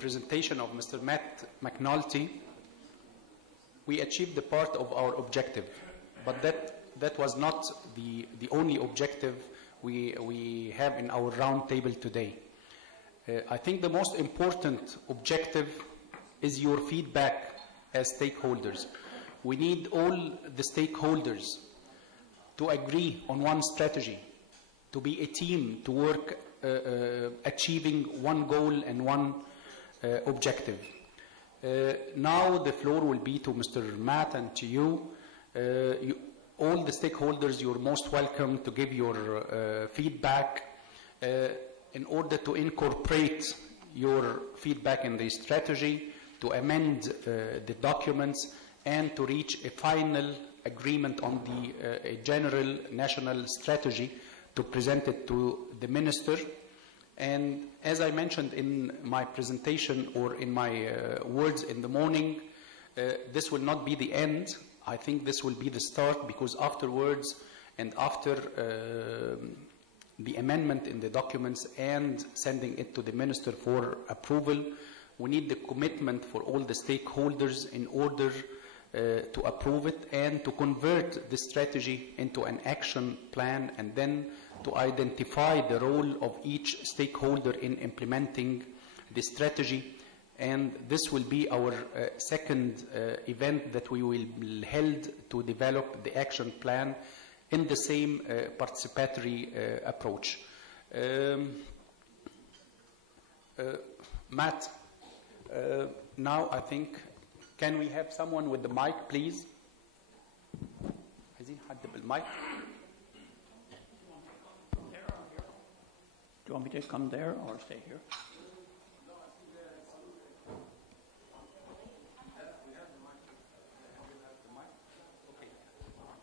presentation of Mr. Matt McNulty, we achieved the part of our objective, but that was not the only objective we have in our round table today. I think the most important objective is your feedback as stakeholders. We need all the stakeholders to agree on one strategy, to be a team, to work achieving one goal and one objective. Now the floor will be to Mr. Matt and to you. All the stakeholders, you're most welcome to give your feedback in order to incorporate your feedback in the strategy, to amend the documents, and to reach a final agreement on the general national strategy to present it to the minister. And as I mentioned in my presentation or in my words in the morning, this will not be the end. I think this will be the start, because afterwards and after the amendment in the documents and sending it to the minister for approval, we need the commitment for all the stakeholders in order to approve it and to convert the strategy into an action plan, and then to identify the role of each stakeholder in implementing the strategy. And this will be our second event that we will held to develop the action plan in the same participatory approach. Matt, now I think, can we have someone with the mic, please? عايزين حد بالمايك. Do you want me to come there or stay here?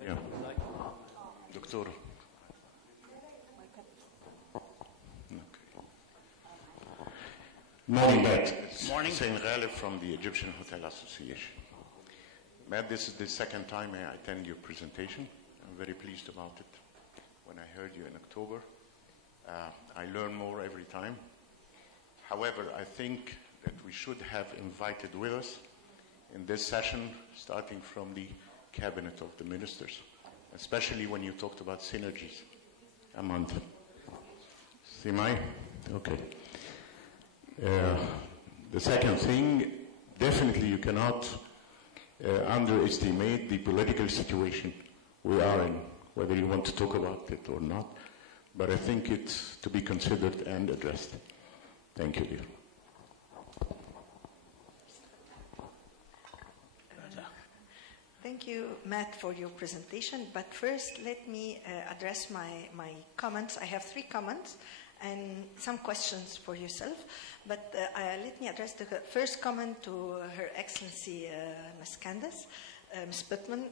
Yeah. Doctor. Morning, Matt. Morning. Hussein Ghalib from the Egyptian Hotel Association. Matt, this is the second time I attend your presentation. I'm very pleased about it. When I heard you in October, I learn more every time. However, I think that we should have invited with us in this session, starting from the cabinet of the ministers, especially when you talked about synergies among them. Simai? Okay. The second thing, definitely you cannot underestimate the political situation we are in, whether you want to talk about it or not. But I think it's to be considered and addressed. Thank you, dear. Thank you, Matt, for your presentation. But first, let me address my comments. I have 3 comments and some questions for yourself. But let me address the first comment to Her Excellency Ms. Candace, Ms. Pittman.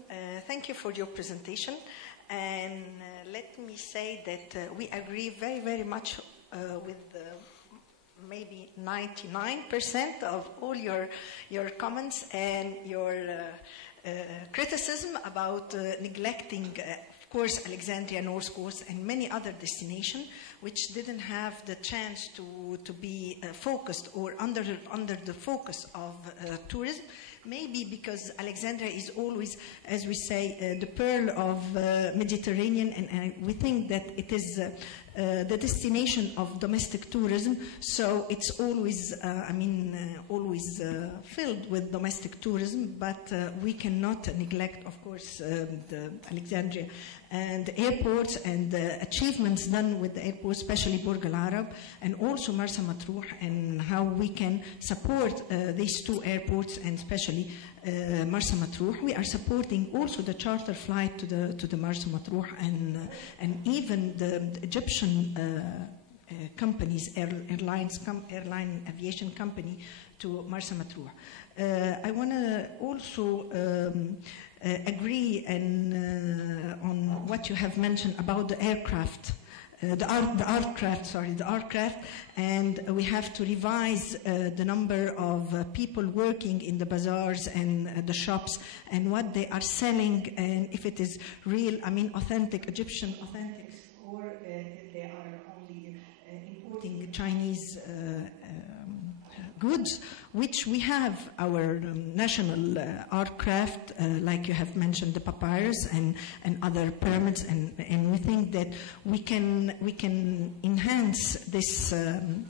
Thank you for your presentation. And let me say that we agree very, very much with maybe 99% of all your comments and your criticism about neglecting, of course, Alexandria North Coast and many other destinations which didn't have the chance to be focused or under the focus of tourism. Maybe because Alexandria is always, as we say, the pearl of Mediterranean, and we think that it is the destination of domestic tourism. So it's always, always filled with domestic tourism. But we cannot neglect, of course, the Alexandria and the airports and the achievements done with the airports, especially Burj Al Arab and also Marsa Matruh, and how we can support these 2 airports, and especially Marsa Matruh. We are supporting also the charter flight to the Marsa Matruh, and even the Egyptian companies, airline aviation company to Marsa Matruh. I want to also agree on what you have mentioned about the aircraft. The aircraft, and we have to revise the number of people working in the bazaars and the shops, and what they are selling, and if it is real, authentic Egyptian authentics, or they are only importing Chinese goods, which we have our national art craft, like you have mentioned, the papyrus and other pyramids, and we think that we can enhance this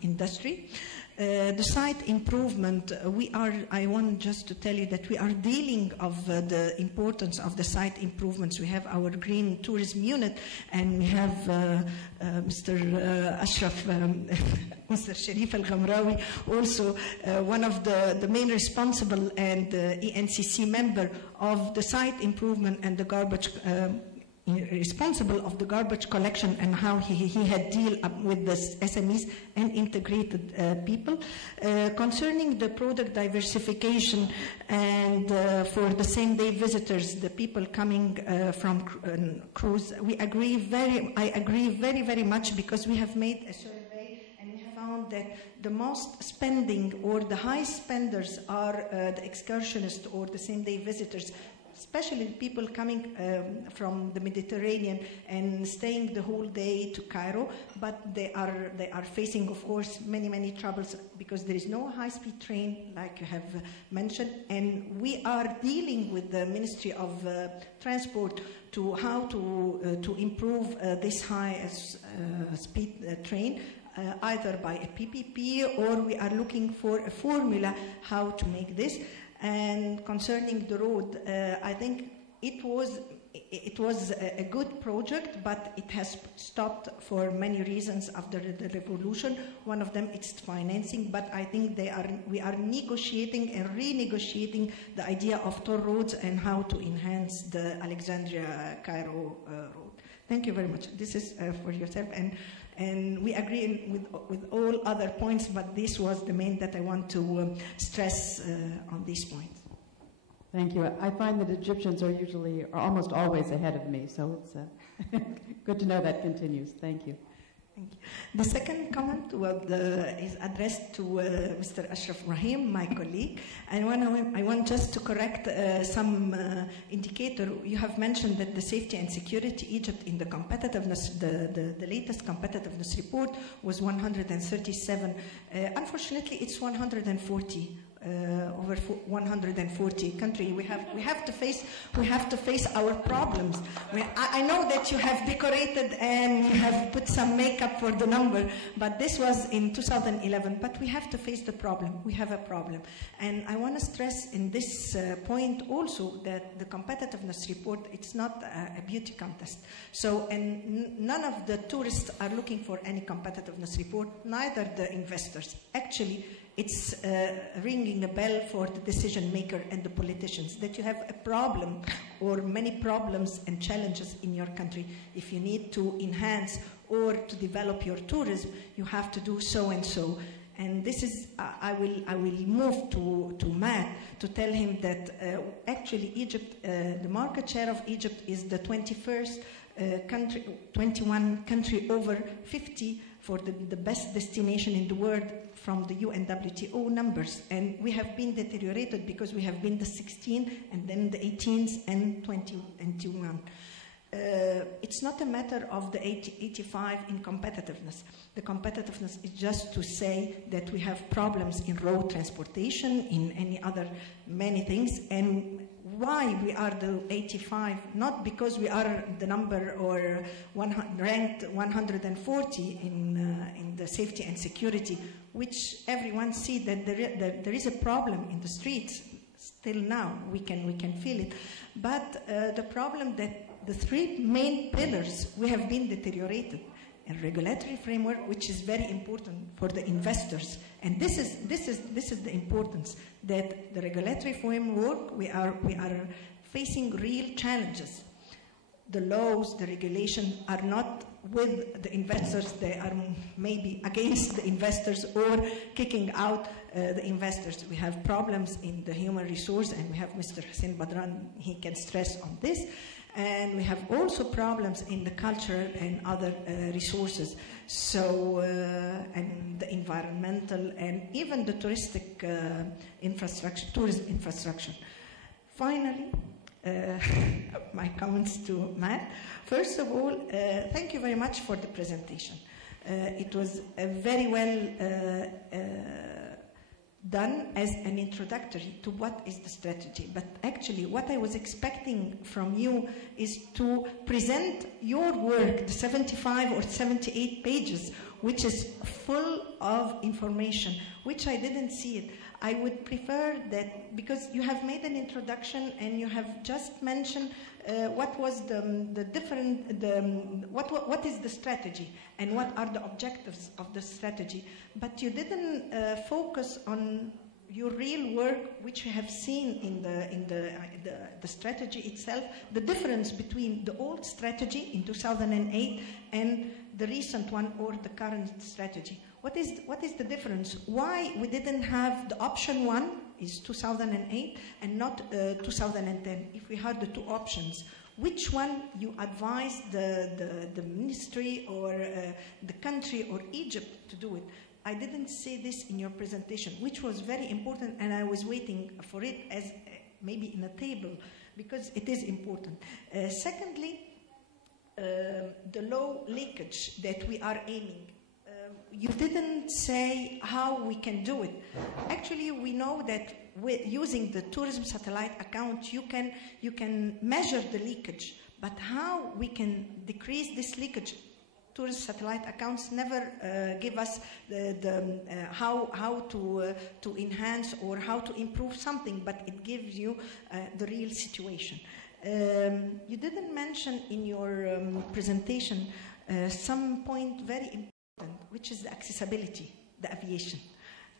industry. The site improvement, I want just to tell you that we are dealing of the importance of the site improvements. We have our green tourism unit, and we have Mr. Ashraf, Mr. Sharif Al-Ghamrawi, also one of the main responsible and ENCC member of the site improvement and the garbage responsible of the garbage collection, and how he had deal with the SMEs and integrated people. Concerning the product diversification and for the same-day visitors, the people coming from cruise, I agree very, very much, because we have made a survey and we have found that the most spending or the high spenders are the excursionists or the same-day visitors, especially people coming from the Mediterranean and staying the whole day to Cairo, but they are facing, of course, many troubles, because there is no high-speed train, like you have mentioned, and we are dealing with the Ministry of Transport to how to improve this high-speed train, either by a PPP, or we are looking for a formula how to make this. And concerning the road, I think it was a good project, but it has stopped for many reasons after the revolution. One of them is financing, but I think we are negotiating and renegotiating the idea of toll roads and how to enhance the Alexandria-Cairo road. Thank you very much. This is for yourself, and we agree with all other points, but this was the main that I want to stress on these points. Thank you. I find that Egyptians are almost always ahead of me, so it's good to know that continues. Thank you. Thank you. The second comment is addressed to Mr. Ashraf Rahim, my colleague. And I want just to correct some indicator. You have mentioned that the safety and security Egypt in the competitiveness, the latest competitiveness report was 137. Unfortunately, it's 140. Over 140 countries. We have to face our problems. I know that you have decorated and you have put some makeup for the number, but this was in 2011. But we have to face the problem. We have a problem, and I want to stress in this point also that the competitiveness report, it's not a beauty contest. So, and none of the tourists are looking for any competitiveness report, neither the investors. Actually, it's ringing a bell for the decision maker and the politicians that you have a problem or many problems and challenges in your country. If you need to enhance or to develop your tourism, you have to do so and so. And this is, I will move to Matt to tell him that actually Egypt, the market share of Egypt is the 21st country, 21 country over 50 for the best destination in the world from the UNWTO numbers. And we have been deteriorated because we have been the 16 and then the 18s and 20 and 21. It's not a matter of the 85 in competitiveness. The competitiveness is just to say that we have problems in road transportation, in any other many things, and why we are the 85, not because we are the number or ranked 140 in the safety and security, which everyone see that there is a problem in the streets. Still now, we can feel it. But the problem that the three main pillars, we have been deteriorated. A regulatory framework, which is very important for the investors. And this is the importance, that the regulatory framework, we are facing real challenges. The laws, the regulations are not with the investors, they are maybe against the investors or kicking out the investors. We have problems in the human resource, and we have Mr. Hussein Badran, he can stress on this. And we have also problems in the cultural and other resources. So, and the environmental and even the touristic tourism infrastructure. Finally, my comments to Matt. First of all, thank you very much for the presentation. It was a very well done as an introductory to what is the strategy. But actually, what I was expecting from you is to present your work, the 75 or 78 pages, which is full of information, which I didn't see it. I would prefer that, because you have made an introduction and you have just mentioned what was what is the strategy and what are the objectives of the strategy, but you didn't focus on your real work, which you have seen in the strategy itself, the difference between the old strategy in 2008 and the recent one or the current strategy. What is the difference? Why we didn't have the option one is 2008 and not 2010? If we had the two options, which one you advise the ministry or the country or Egypt to do it? I didn't see this in your presentation, which was very important, and I was waiting for it as maybe in a table, because it is important. Secondly, the low leakage that we are aiming. You didn't say how we can do it. Actually, we know that using the tourism satellite account, you can measure the leakage, but how we can decrease this leakage? Tourist satellite accounts never give us how to enhance or how to improve something, but it gives you the real situation. You didn't mention in your presentation some point very important, which is the accessibility, the aviation.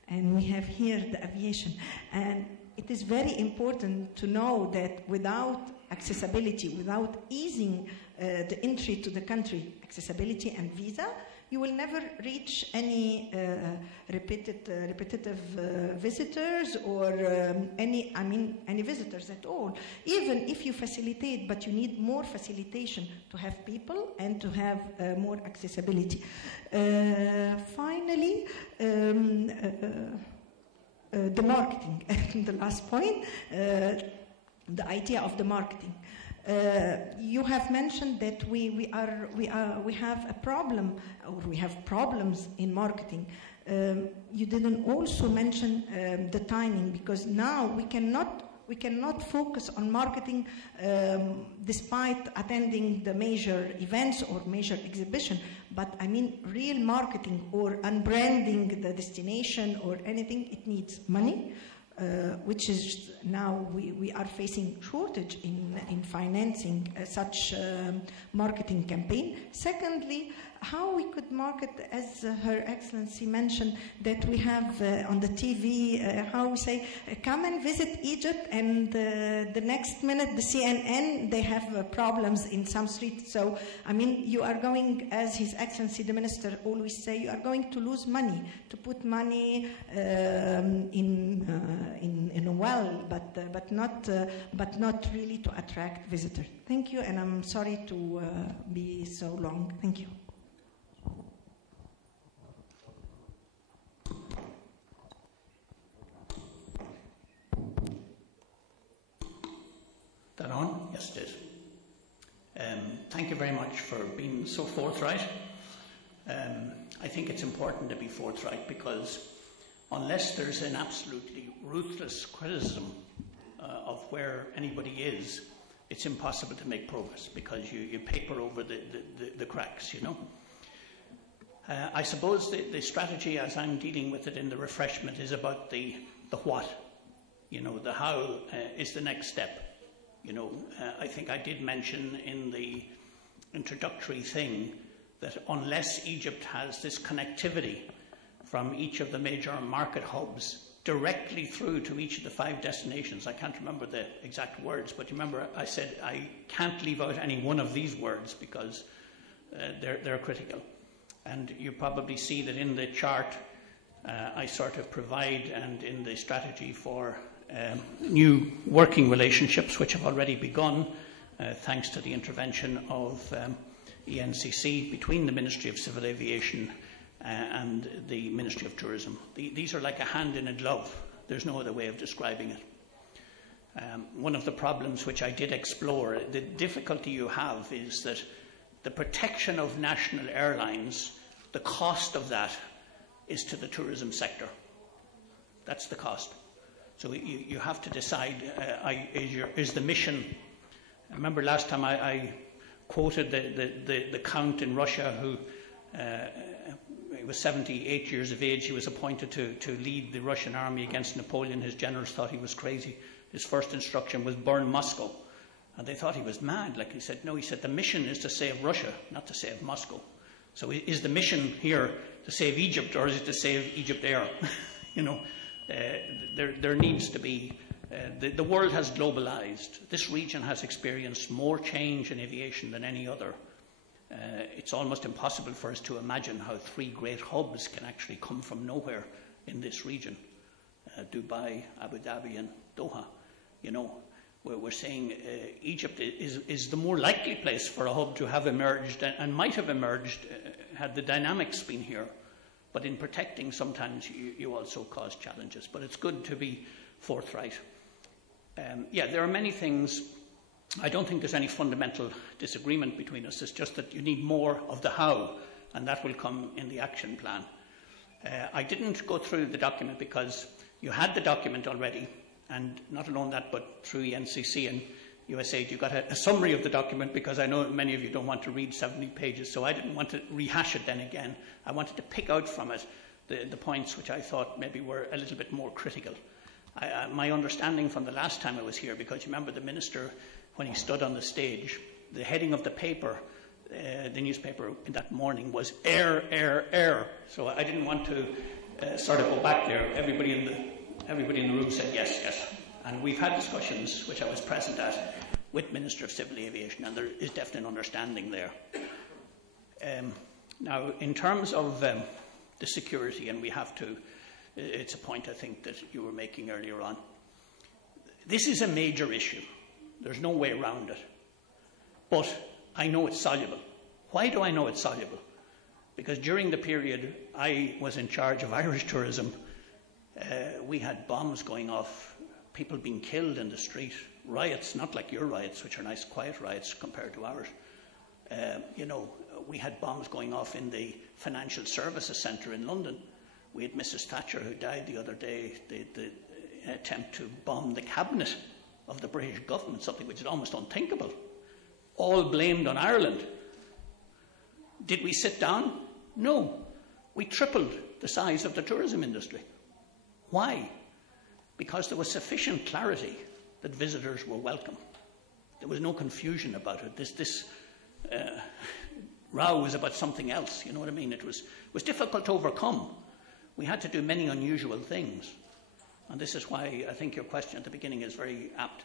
And we have here the aviation. And it is very important to know that without accessibility, without easing the entry to the country, accessibility and visa, you will never reach any repetitive visitors or any visitors at all. Even if you facilitate, but you need more facilitation to have people and to have more accessibility. Finally, the marketing, the last point, the idea of the marketing. You have mentioned that we have a problem, or we have problems in marketing. You didn't also mention the timing, because now we cannot focus on marketing despite attending the major events or major exhibition. But I mean real marketing or unbranding the destination or anything, it needs money. Which is now we are facing shortage in financing such marketing campaign. Secondly, how we could market, as Her Excellency mentioned, that we have on the TV, how we say, come and visit Egypt, and the next minute the CNN, they have problems in some streets. So, I mean, you are going, as His Excellency the Minister always say, you are going to lose money, to put money in a well, but not really to attract visitors. Thank you, and I'm sorry to be so long. Thank you. That on? Yes, it is. Thank you very much for being so forthright. I think it's important to be forthright, because unless there's an absolutely ruthless criticism of where anybody is, it's impossible to make progress, because you paper over the cracks, you know. I suppose the strategy, as I'm dealing with it in the refreshment, is about the what. You know, the how is the next step. You know, I think I did mention in the introductory thing that unless Egypt has this connectivity from each of the major market hubs directly through to each of the 5 destinations, I can't remember the exact words, but you remember I said I can't leave out any one of these words, because they're critical. And you probably see that in the chart I sort of provide, and in the strategy for new working relationships, which have already begun, thanks to the intervention of ENCC, between the Ministry of Civil Aviation and the Ministry of Tourism. These are like a hand in a glove. There's no other way of describing it. One of the problems which I did explore, the difficulty you have is that the protection of national airlines, the cost of that is to the tourism sector. That's the cost. So you have to decide, is the mission... I remember last time I quoted the count in Russia who he was 78 years of age. He was appointed to lead the Russian army against Napoleon. His generals thought he was crazy. His first instruction was burn Moscow. And they thought he was mad. Like he said, no, he said the mission is to save Russia, not to save Moscow. So is the mission here to save Egypt, or is it to save Egypt Air? You know, there needs to be... the world has globalized. This region has experienced more change in aviation than any other. It's almost impossible for us to imagine how 3 great hubs can actually come from nowhere in this region. Dubai, Abu Dhabi and Doha. You know, we're saying Egypt is the more likely place for a hub to have emerged and might have emerged had the dynamics been here. But in protecting, sometimes you also cause challenges. But it's good to be forthright. Yeah, there are many things. I don't think there's any fundamental disagreement between us. It's just that you need more of the how, and that will come in the action plan. I didn't go through the document because you had the document already, and not alone that, but through the NCC and USAID, you got a summary of the document, because I know many of you don't want to read 70 pages, so I didn't want to rehash it then again. I wanted to pick out from it the points which I thought maybe were a little bit more critical. My understanding from the last time I was here, because you remember the minister, when he stood on the stage, the heading of the paper, the newspaper that morning was air, air, air. So I didn't want to sort of go back there. Everybody in the room said yes, yes. And we've had discussions, which I was present at, with Minister of Civil Aviation, and there is definite understanding there. Now, in terms of the security, and we have to, it's a point I think that you were making earlier on. This is a major issue. There's no way around it. But I know it's soluble. Why do I know it's soluble? Because during the period I was in charge of Irish tourism, we had bombs going off, people being killed in the street, riots, not like your riots, which are nice, quiet riots compared to ours. You know, we had bombs going off in the Financial Services Centre in London. We had Mrs. Thatcher, who died the other day, the attempt to bomb the cabinet of the British government, something which is almost unthinkable, all blamed on Ireland. Did we sit down? No. We tripled the size of the tourism industry. Why? Because there was sufficient clarity that visitors were welcome. There was no confusion about it. This row was about something else, you know what I mean? It was difficult to overcome. We had to do many unusual things. And this is why I think your question at the beginning is very apt.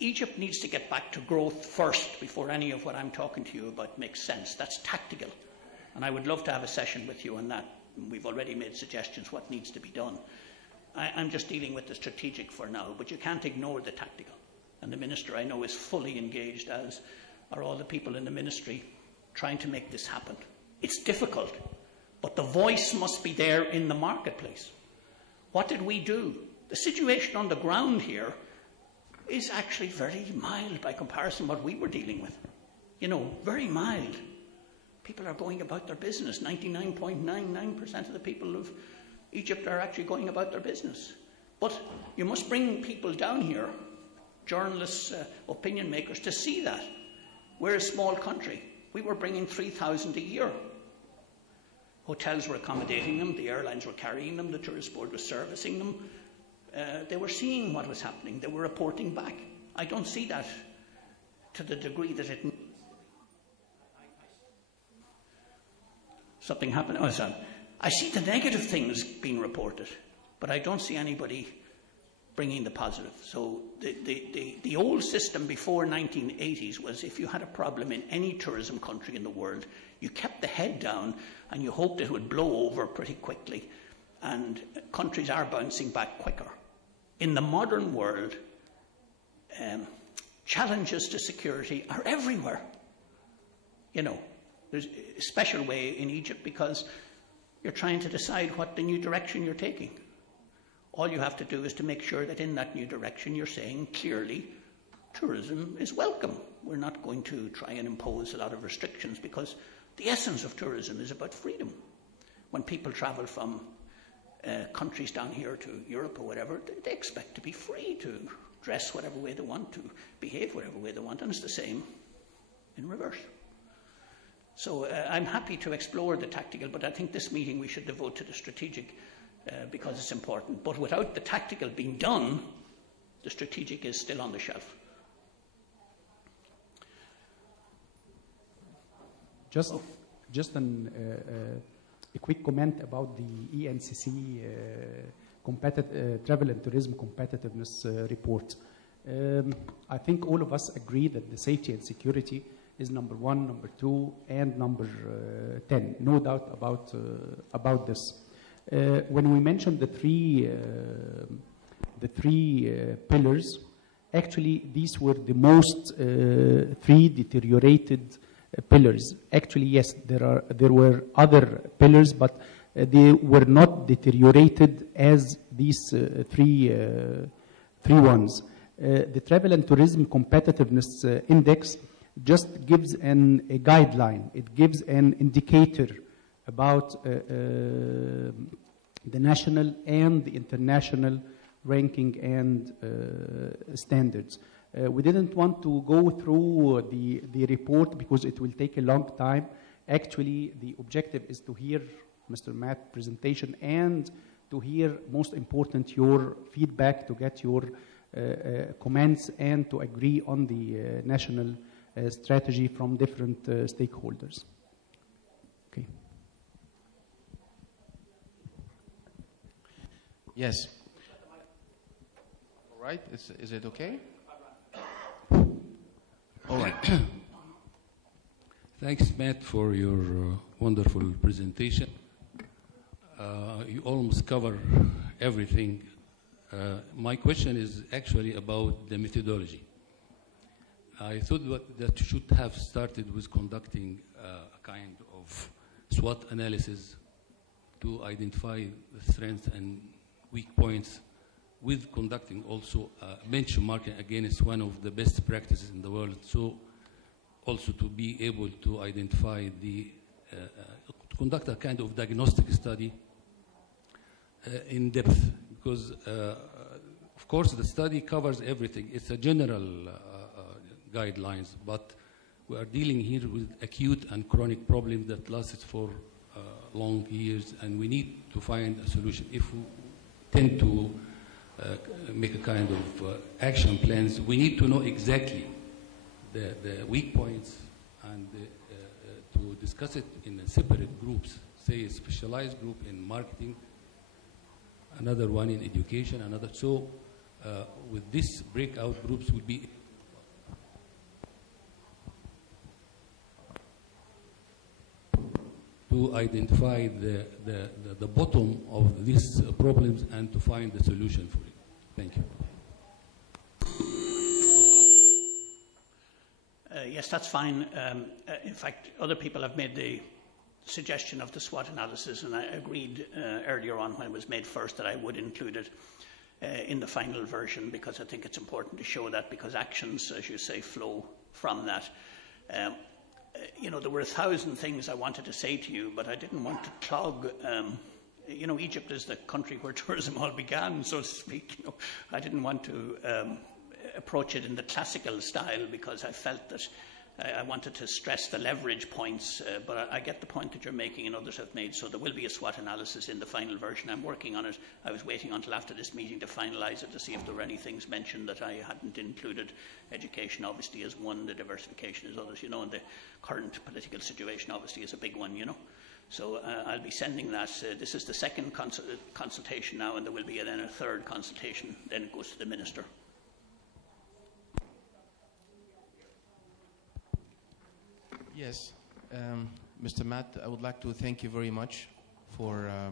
Egypt needs to get back to growth first before any of what I'm talking to you about makes sense. That's tactical. And I would love to have a session with you on that. We've already made suggestions what needs to be done. I'm just dealing with the strategic for now, but you can't ignore the tactical. And the Minister, I know, is fully engaged, as are all the people in the Ministry, trying to make this happen. It's difficult, but the voice must be there in the marketplace. What did we do? The situation on the ground here is actually very mild by comparison to what we were dealing with. You know, very mild. People are going about their business. 99.99% of the people of Egypt are actually going about their business. But you must bring people down here, journalists, opinion makers, to see that. We're a small country. We were bringing 3,000 a year. Hotels were accommodating them, the airlines were carrying them, the tourist board was servicing them. They were seeing what was happening. They were reporting back. I don't see that to the degree that it... Something happened. Oh, sorry. I see the negative things being reported, but I don't see anybody bringing the positive. So the old system before 1980s was, if you had a problem in any tourism country in the world, you kept the head down and you hoped it would blow over pretty quickly. And countries are bouncing back quicker. In the modern world, challenges to security are everywhere. You know, there's a special way in Egypt because you're trying to decide what the new direction you're taking. All you have to do is to make sure that in that new direction you're saying clearly tourism is welcome. We're not going to try and impose a lot of restrictions because the essence of tourism is about freedom. When people travel from countries down here to Europe or whatever, they expect to be free to dress whatever way they want, to behave whatever way they want, and it's the same in reverse. So I'm happy to explore the tactical, but I think this meeting we should devote to the strategic because it's important. But without the tactical being done, the strategic is still on the shelf. Just a quick comment about the ENCC Travel and Tourism Competitiveness Report. I think all of us agree that the safety and security is number 1, number 2, and number 10. No doubt about this. When we mentioned the three pillars, actually these were the most 3 deteriorated pillars. Actually, yes, there were other pillars, but they were not deteriorated as these three ones. The Travel and Tourism Competitiveness Index just gives a guideline. It gives an indicator about the national and the international ranking and standards. We didn't want to go through the report because it will take a long time. Actually, the objective is to hear Mr. Matt's presentation and to hear, most important, your feedback, to get your comments and to agree on the national strategy from different stakeholders. Okay. Yes. All right. Is it okay? All right. Thanks, Matt, for your wonderful presentation. You almost cover everything. My question is actually about the methodology. I thought that you should have started with conducting a kind of SWOT analysis to identify the strengths and weak points, with conducting also benchmarking against one of the best practices in the world, so also to be able to identify to conduct a kind of diagnostic study in depth, because of course the study covers everything. It's a general guidelines, but we are dealing here with acute and chronic problems that lasted for long years, and we need to find a solution. If we tend to make a kind of action plans, we need to know exactly the weak points and to discuss it in separate groups, say a specialized group in marketing, another one in education, another. So with this breakout groups will be to identify the bottom of these problems and to find the solution for it. Thank you. Yes, that's fine. In fact, other people have made the suggestion of the SWOT analysis, and I agreed earlier on when it was made first that I would include it in the final version, because I think it's important to show that, because actions, as you say, flow from that. You know, there were 1,000 things I wanted to say to you, but I didn't want to clog. You know, Egypt is the country where tourism all began, so to speak. You know, I didn't want to approach it in the classical style, because I felt that I wanted to stress the leverage points, but I get the point that you're making and others have made, so there will be a SWOT analysis in the final version. I'm working on it. I was waiting until after this meeting to finalise it, to see if there were any things mentioned that I hadn't included. Education obviously is one, the diversification is others, you know, and the current political situation obviously is a big one, you know. So I'll be sending that. This is the second consultation now, and there will be then a third consultation, then it goes to the Minister. Yes, Mr. Matt, I would like to thank you very much for. I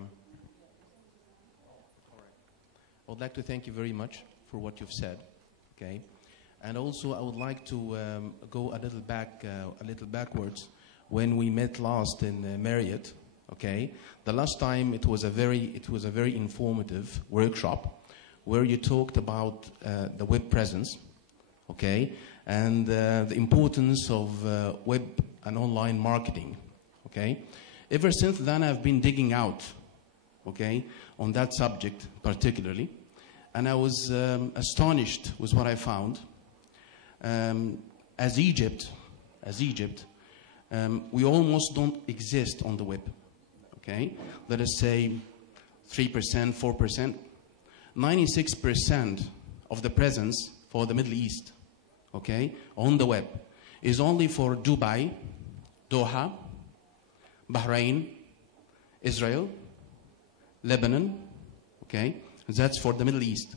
would like to thank you very much for what you've said, okay, and also I would like to go a little backwards. When we met last in Marriott, okay, the last time it was a very informative workshop where you talked about the web presence, okay, and the importance of web and online marketing, okay. Ever since then, I've been digging out okay, on that subject particularly. And I was astonished with what I found. As Egypt, we almost don't exist on the web, okay? Let us say 3%, 4%. 96% of the presence for the Middle East, okay, on the web is only for Dubai, Doha, Bahrain, Israel, Lebanon, okay? That's for the Middle East.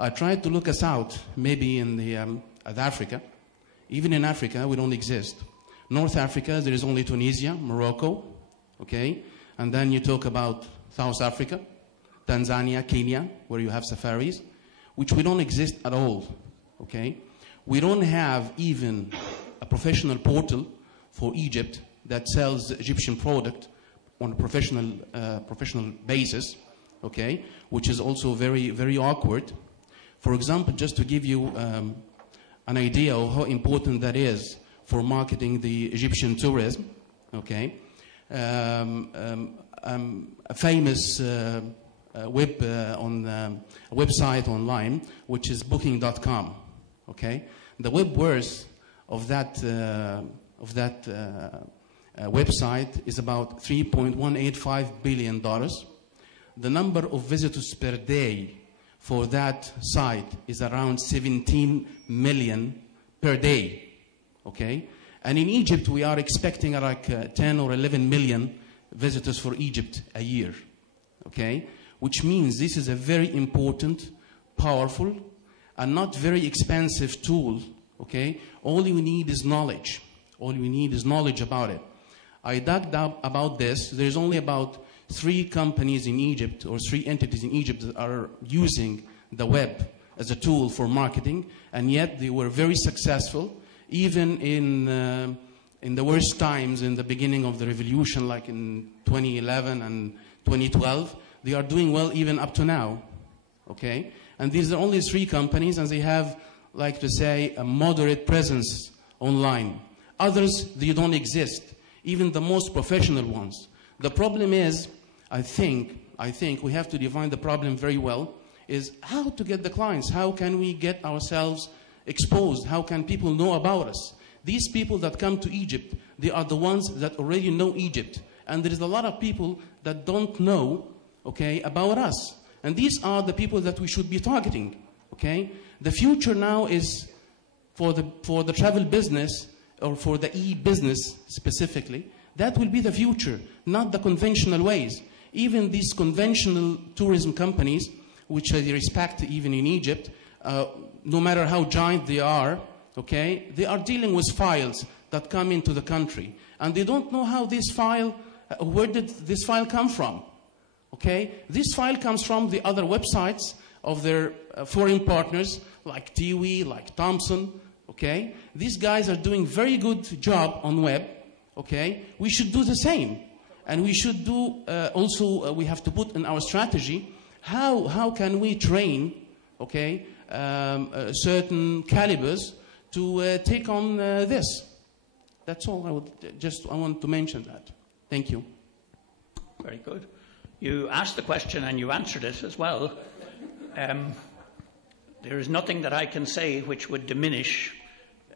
I tried to look us out, maybe in the at Africa. Even in Africa, we don't exist. North Africa, there is only Tunisia, Morocco, okay? And then you talk about South Africa, Tanzania, Kenya, where you have safaris, which we don't exist at all, okay? We don't have even a professional portal for Egypt that sells Egyptian product on a professional basis, okay? Which is also very, very awkward. For example, just to give you an idea of how important that is for marketing the Egyptian tourism, okay? A famous website online, which is booking.com, okay? The web worth of that website is about $3.185 billion. The number of visitors per day for that site is around 17 million per day, okay? And in Egypt, we are expecting like 10 or 11 million visitors for Egypt a year, okay? Which means this is a very important, powerful, and not very expensive tool, okay? All you need is knowledge. All you need is knowledge about it. I dug up about this. There's only about 3 companies in Egypt, or 3 entities in Egypt that are using the web as a tool for marketing, and yet they were very successful, even in the worst times in the beginning of the revolution, like in 2011 and 2012. They are doing well even up to now, okay? And these are only 3 companies, and they have, like to say, a moderate presence online. Others, they don't exist, even the most professional ones. The problem is, I think we have to define the problem very well, is how to get the clients. How can we get ourselves exposed? How can people know about us? These people that come to Egypt, they are the ones that already know Egypt. And there is a lot of people that don't know, okay, about us. And these are the people that we should be targeting, okay? The future now is for the travel business, or for the e-business specifically. That will be the future, not the conventional ways. Even these conventional tourism companies, which I respect even in Egypt, no matter how giant they are, okay, they are dealing with files that come into the country. And they don't know how this file, where did this file come from? Okay? This file comes from the other websites of their foreign partners, like Tiwi, like Thomson, okay? These guys are doing very good job on web, okay? We should do the same. And we should do, also, we have to put in our strategy, how can we train, okay, certain calibers to take on this. That's all. I want to mention that. Thank you. Very good. You asked the question and you answered it as well. There is nothing that I can say which would diminish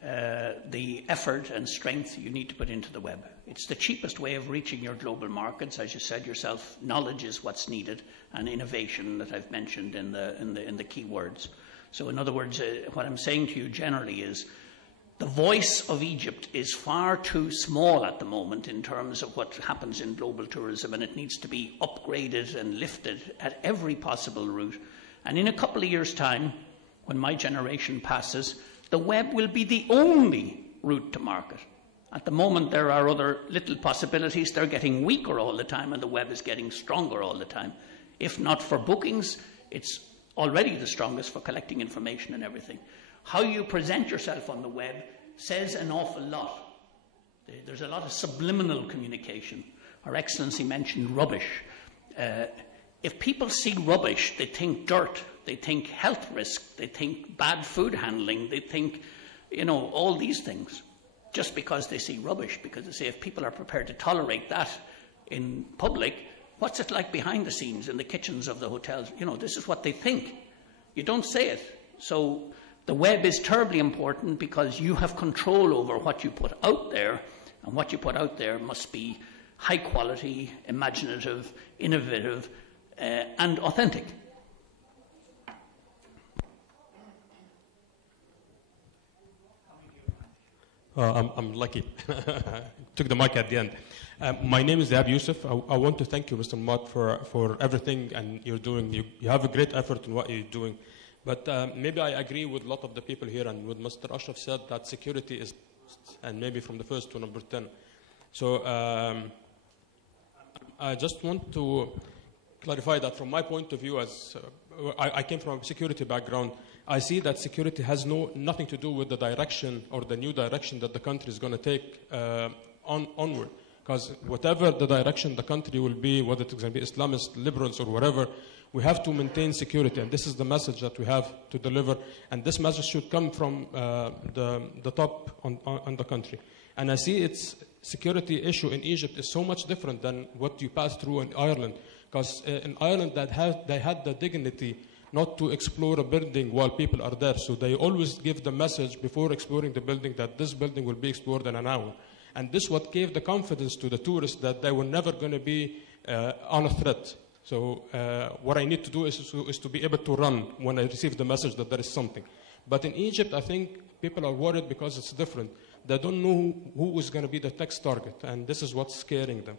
the effort and strength you need to put into the web. It's the cheapest way of reaching your global markets. As you said yourself, knowledge is what's needed, and innovation that I've mentioned in the key words. So in other words, what I'm saying to you generally is the voice of Egypt is far too small at the moment in terms of what happens in global tourism, and it needs to be upgraded and lifted at every possible route. And in a couple of years' time, when my generation passes, the web will be the only route to market. At the moment, there are other little possibilities. They're getting weaker all the time, and the web is getting stronger all the time. If not for bookings, it's already the strongest for collecting information and everything. How you present yourself on the web says an awful lot. There's a lot of subliminal communication. Her Excellency mentioned rubbish. If people see rubbish, they think dirt, they think health risk, they think bad food handling, they think, you know, all these things, just because they see rubbish. Because they say if people are prepared to tolerate that in public, what's it like behind the scenes in the kitchens of the hotels? You know, this is what they think. You don't say it. So the web is terribly important because you have control over what you put out there, and what you put out there must be high quality, imaginative, innovative, and authentic. I'm lucky. Took the mic at the end. My name is Ab Youssef. I want to thank you, Mr. Mott, for everything and you're doing. You have a great effort in what you're doing. But maybe I agree with a lot of the people here and what Mr. Ashraf said, that security is, and maybe from the first to number 10. So I just want to clarify that from my point of view, as I came from a security background, I see that security has nothing to do with the direction or the new direction that the country is going to take onward. Because whatever the direction the country will be, whether it's going to be Islamist, liberals, or whatever, we have to maintain security. And this is the message that we have to deliver. And this message should come from the top on the country. And I see its security issue in Egypt is so much different than what you pass through in Ireland. Because in Ireland, they had the dignity not to explore a building while people are there. So they always give the message before exploring the building that this building will be explored in an hour. And this is what gave the confidence to the tourists that they were never going to be on a threat. So what I need to do is to be able to run when I receive the message that there is something. But in Egypt, I think people are worried because it's different. They don't know who is going to be the next target, and this is what's scaring them.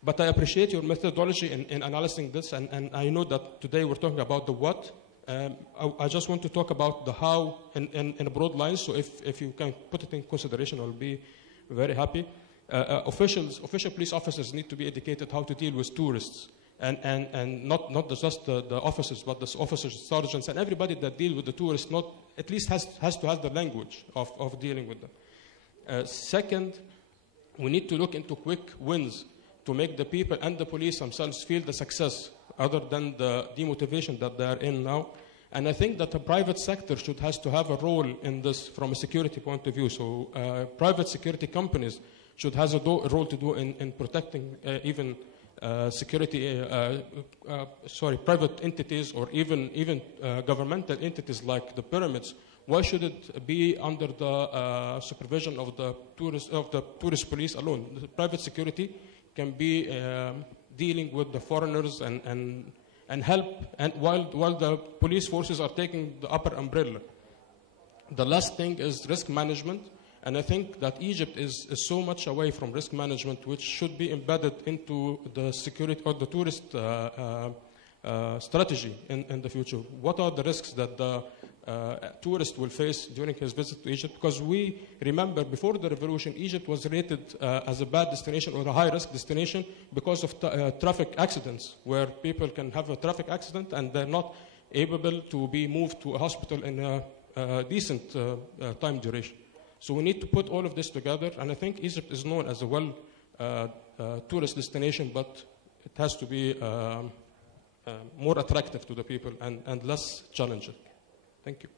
But I appreciate your methodology in analyzing this, and I know that today we're talking about the what. I just want to talk about the how in broad lines, so if you can put it in consideration, I'll be very happy. Official police officers need to be educated how to deal with tourists, and not just the officers, but the officers, sergeants, and everybody that deal with the tourists, at least has to have the language of dealing with them. Second, we need to look into quick wins to make the people and the police themselves feel the success other than the demotivation that they are in now. And I think that the private sector has to have a role in this from a security point of view. So private security companies should have a role to do in protecting even private entities or even governmental entities like the pyramids. Why should it be under the supervision of the tourist police alone? The private security can be dealing with the foreigners and help, and while the police forces are taking the upper umbrella. The last thing is risk management, and I think that Egypt is so much away from risk management, which should be embedded into the security or the tourist strategy in the future. What are the risks that the tourist will face during his visit to Egypt? Because we remember before the revolution, Egypt was rated as a bad destination or a high-risk destination because of traffic accidents, where people can have a traffic accident and they're not able to be moved to a hospital in a decent time duration. So we need to put all of this together, and I think Egypt is known as a tourist destination, but it has to be more attractive to the people and less challenging. Thank you.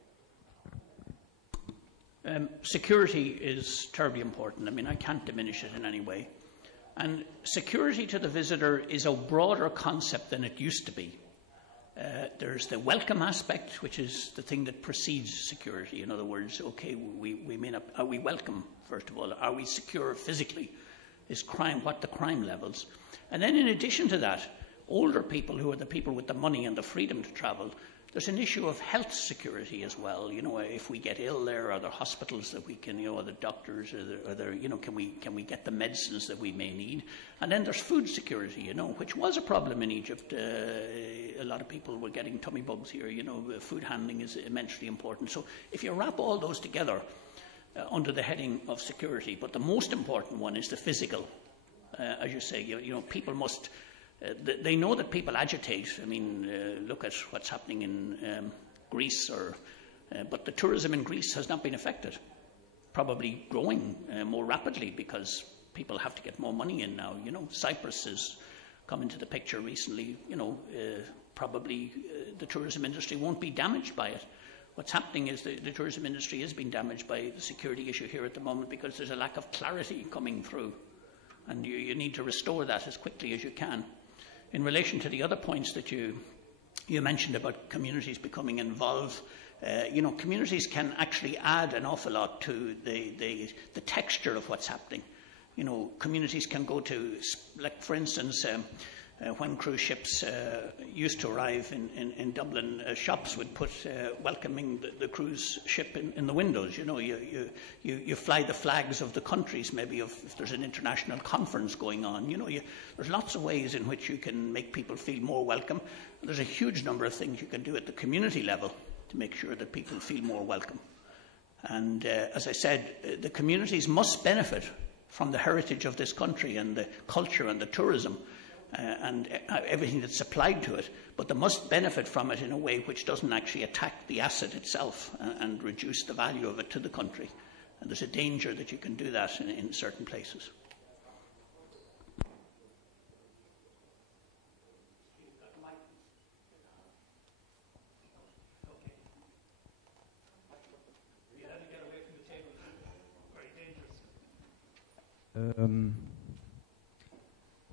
Security is terribly important. I mean, I can't diminish it in any way. And security to the visitor is a broader concept than it used to be. There's the welcome aspect, which is the thing that precedes security. In other words, okay, are we welcome, first of all? Are we secure physically? Is crime, what the crime levels? And then in addition to that, older people who are the people with the money and the freedom to travel, there's an issue of health security as well. You know, if we get ill, are there hospitals that we can, are there doctors, can we get the medicines that we may need? And then there's food security, which was a problem in Egypt. A lot of people were getting tummy bugs here. Food handling is immensely important. So if you wrap all those together under the heading of security, but the most important one is the physical. As you say, people must. They know that people agitate. I mean, look at what's happening in Greece, but the tourism in Greece has not been affected. Probably growing more rapidly because people have to get more money in now. Cyprus has come into the picture recently. Probably the tourism industry won't be damaged by it. What's happening is the tourism industry is being damaged by the security issue here at the moment because there's a lack of clarity coming through, and you need to restore that as quickly as you can. in relation to the other points that you mentioned about communities becoming involved, communities can actually add an awful lot to the texture of what's happening. Communities can go to, like for instance, when cruise ships used to arrive in Dublin, shops would put welcoming the cruise ship in the windows. You fly the flags of the countries, maybe if there's an international conference going on. There's lots of ways in which you can make people feel more welcome. There's a huge number of things you can do at the community level to make sure that people feel more welcome. And as I said, the communities must benefit from the heritage of this country and the culture and the tourism and everything that's supplied to it, but they must benefit from it in a way which doesn't actually attack the asset itself and reduce the value of it to the country. And there's a danger that you can do that in certain places.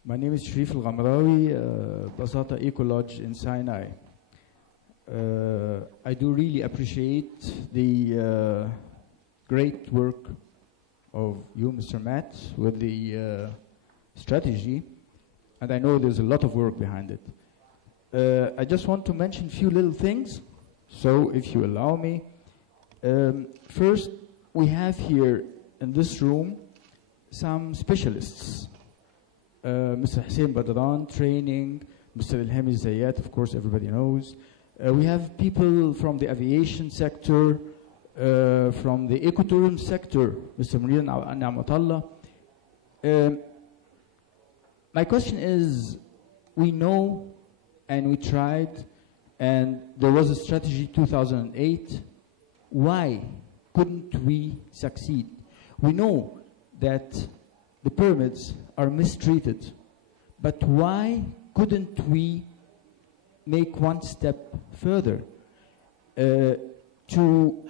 My name is Sharif Al-Ghamrawi, Basata Eco Lodge in Sinai. I do really appreciate the great work of you, Mr. Matt, with the strategy, and I know there's a lot of work behind it. I just want to mention a few little things, so if you allow me. First, we have here in this room some specialists. Mr. Hussein Badran, training, Mr. Ilhami Zayat, of course, everybody knows. We have people from the aviation sector, from the ecotourism sector, Mr. Munir Na'matallah. My question is, we know and we tried, and there was a strategy 2008. Why couldn't we succeed? We know that the pyramids are mistreated, but why couldn't we make one step further to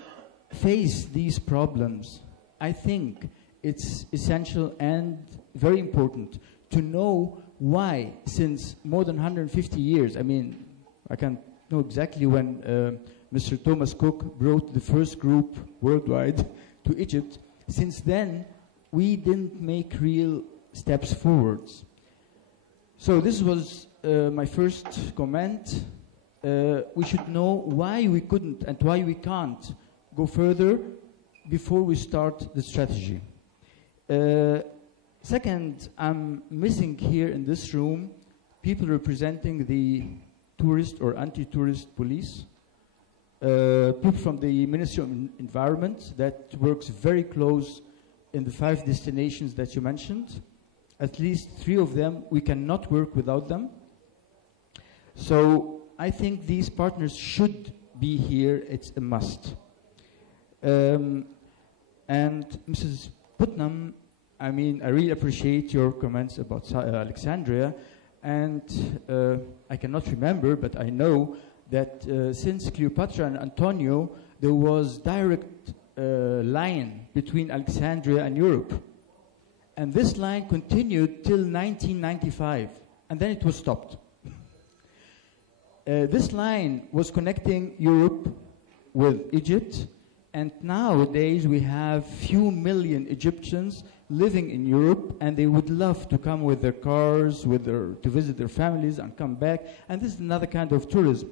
face these problems? I think it's essential and very important to know why, since more than 150 years, I mean, I can't know exactly when Mr. Thomas Cook brought the first group worldwide to Egypt. Since then, we didn't make real steps forwards. So this was my first comment. We should know why we couldn't and why we can't go further before we start the strategy. Second, I'm missing here in this room people representing the tourist or anti-tourist police, people from the Ministry of Environment that works very close in the 5 destinations that you mentioned. At least 3 of them, we cannot work without them. So I think these partners should be here. It's a must. And Mrs. Putnam, I mean, I really appreciate your comments about Alexandria. And I cannot remember, but I know that since Cleopatra and Antonio, there was direct line between Alexandria and Europe. And this line continued till 1995, and then it was stopped. This line was connecting Europe with Egypt, and nowadays we have few million Egyptians living in Europe, and they would love to come with their cars, to visit their families and come back, and this is another kind of tourism.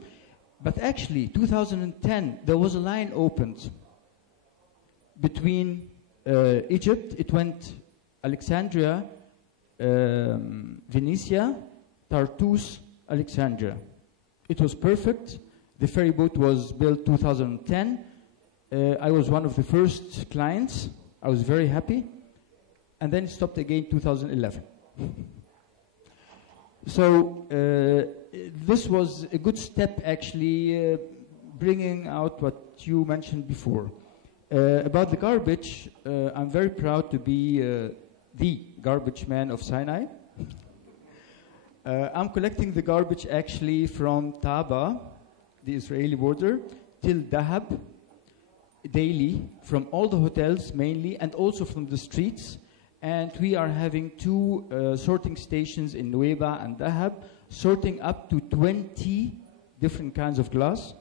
But actually, 2010, there was a line opened between Egypt. It went Alexandria, Venetia, Tartus, Alexandria. It was perfect. The ferry boat was built 2010. I was one of the first clients. I was very happy. And then it stopped again 2011. So this was a good step, actually, bringing out what you mentioned before. About the garbage, I'm very proud to be the garbage man of Sinai. I'm collecting the garbage actually from Taba, the Israeli border, till Dahab, daily, from all the hotels mainly, and also from the streets. And we are having 2 sorting stations in Nuweiba and Dahab, sorting up to 20 different kinds of glass,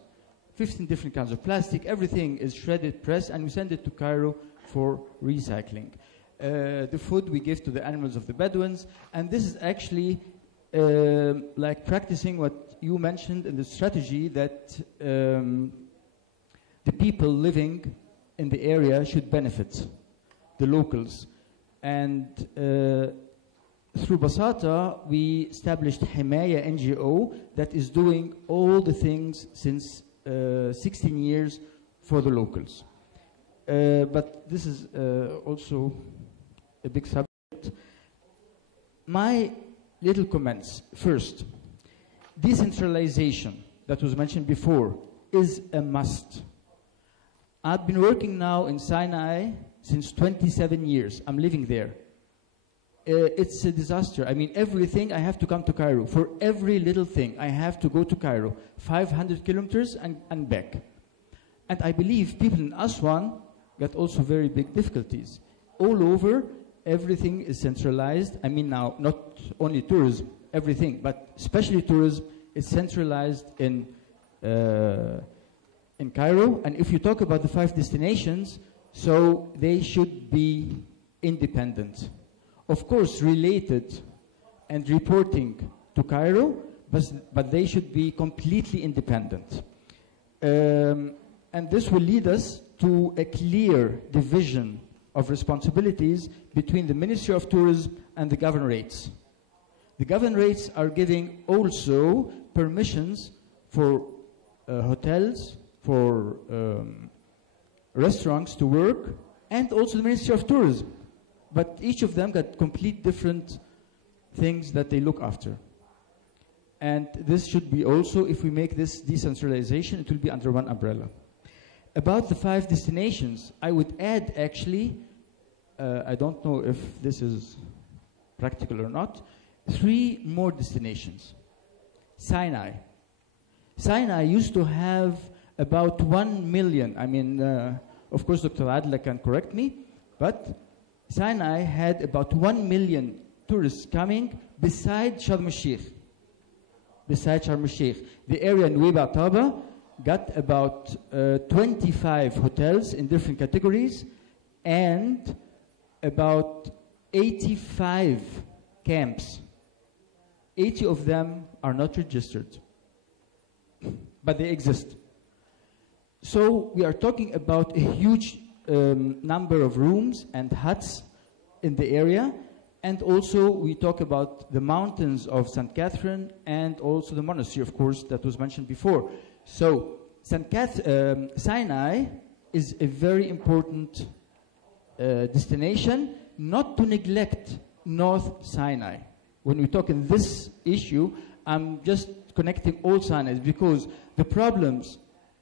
15 different kinds of plastic. Everything is shredded, pressed, and we send it to Cairo for recycling. The food we give to the animals of the Bedouins, and this is actually like practicing what you mentioned in the strategy, that the people living in the area should benefit, the locals. And through Basata, we established Himaya NGO that is doing all the things since 16 years for the locals. But this is also a big subject. My little comments. First, decentralization that was mentioned before is a must. I've been working now in Sinai since 27 years. I'm living there. It's a disaster. I mean, everything I have to come to Cairo. For every little thing, I have to go to Cairo, 500 kilometers and back. And I believe people in Aswan got also very big difficulties. All over, everything is centralized. I mean now, not only tourism, everything, but especially tourism is centralized in Cairo. And if you talk about the 5 destinations, so they should be independent. Of course, related and reporting to Cairo, but they should be completely independent. And this will lead us to a clear division of responsibilities between the Ministry of Tourism and the governorates. The governorates are giving also permissions for hotels, for restaurants to work, and also the Ministry of Tourism. But each of them got complete different things that they look after. And this should be also, if we make this decentralization, it will be under one umbrella. About the 5 destinations, I would add actually, I don't know if this is practical or not, 3 more destinations. Sinai. Sinai used to have about 1 million. I mean, of course, Dr. Adla can correct me, but Sinai had about 1 million tourists coming beside Sharm el-Sheikh. Beside Sharm el-Sheikh. The area in Nuweiba Taba got about 25 hotels in different categories and about 85 camps. 80 of them are not registered, but they exist. So we are talking about a huge number of rooms and huts in the area, and also we talk about the mountains of St. Catherine and also the monastery, of course, that was mentioned before. So Sinai is a very important destination, not to neglect North Sinai. When we talk in this issue, I'm just connecting all Sinais, because the problems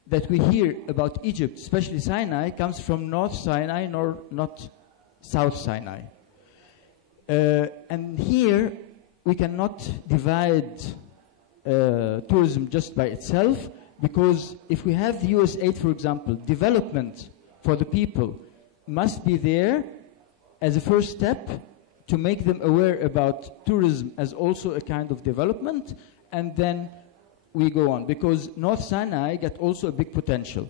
that we hear about Egypt, especially Sinai, comes from North Sinai, not South Sinai. And here, we cannot divide tourism just by itself, because if we have the US aid, for example, development for the people must be there as a first step to make them aware about tourism as also a kind of development, and then we go on, because North Sinai got also a big potential,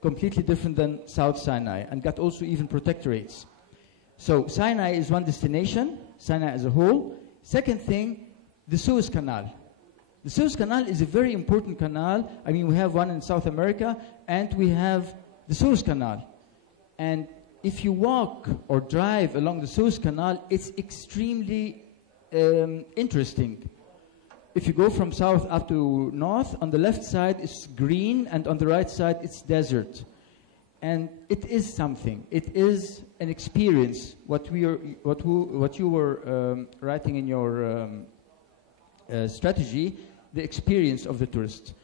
completely different than South Sinai, and got also even protectorates. So Sinai is one destination, Sinai as a whole. Second thing, the Suez Canal. The Suez Canal is a very important canal. I mean, we have one in South America, and we have the Suez Canal. And if you walk or drive along the Suez Canal, it's extremely interesting. If you go from south up to north, on the left side it's green, and on the right side it's desert. And it is something. It is an experience. What you were writing in your strategy, the experience of the tourist.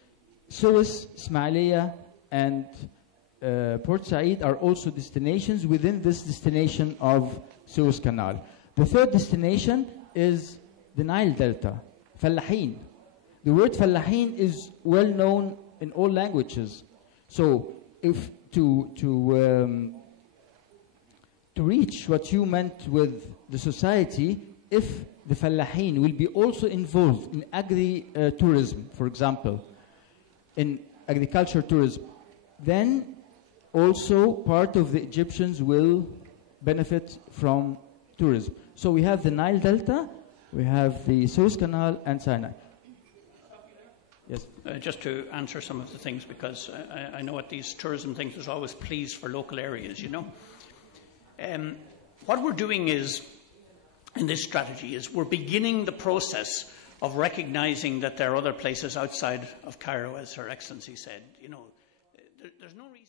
Suez, Ismailia, and Port Said are also destinations within this destination of Suez Canal. The third destination is the Nile Delta, Fallahin. The word Fallahin is well known in all languages. So if to reach what you meant with the society, if the Fallahin will be also involved in agri-tourism, for example, in agriculture tourism, then also part of the Egyptians will benefit from tourism. So we have the Nile Delta, we have the Suez Canal, and Sinai. Yes. Just to answer some of the things, because I know at these tourism things there's always pleas for local areas, you know. What we're doing is, in this strategy, is we're beginning the process of recognizing that there are other places outside of Cairo, as Her Excellency said. You know, there's no reason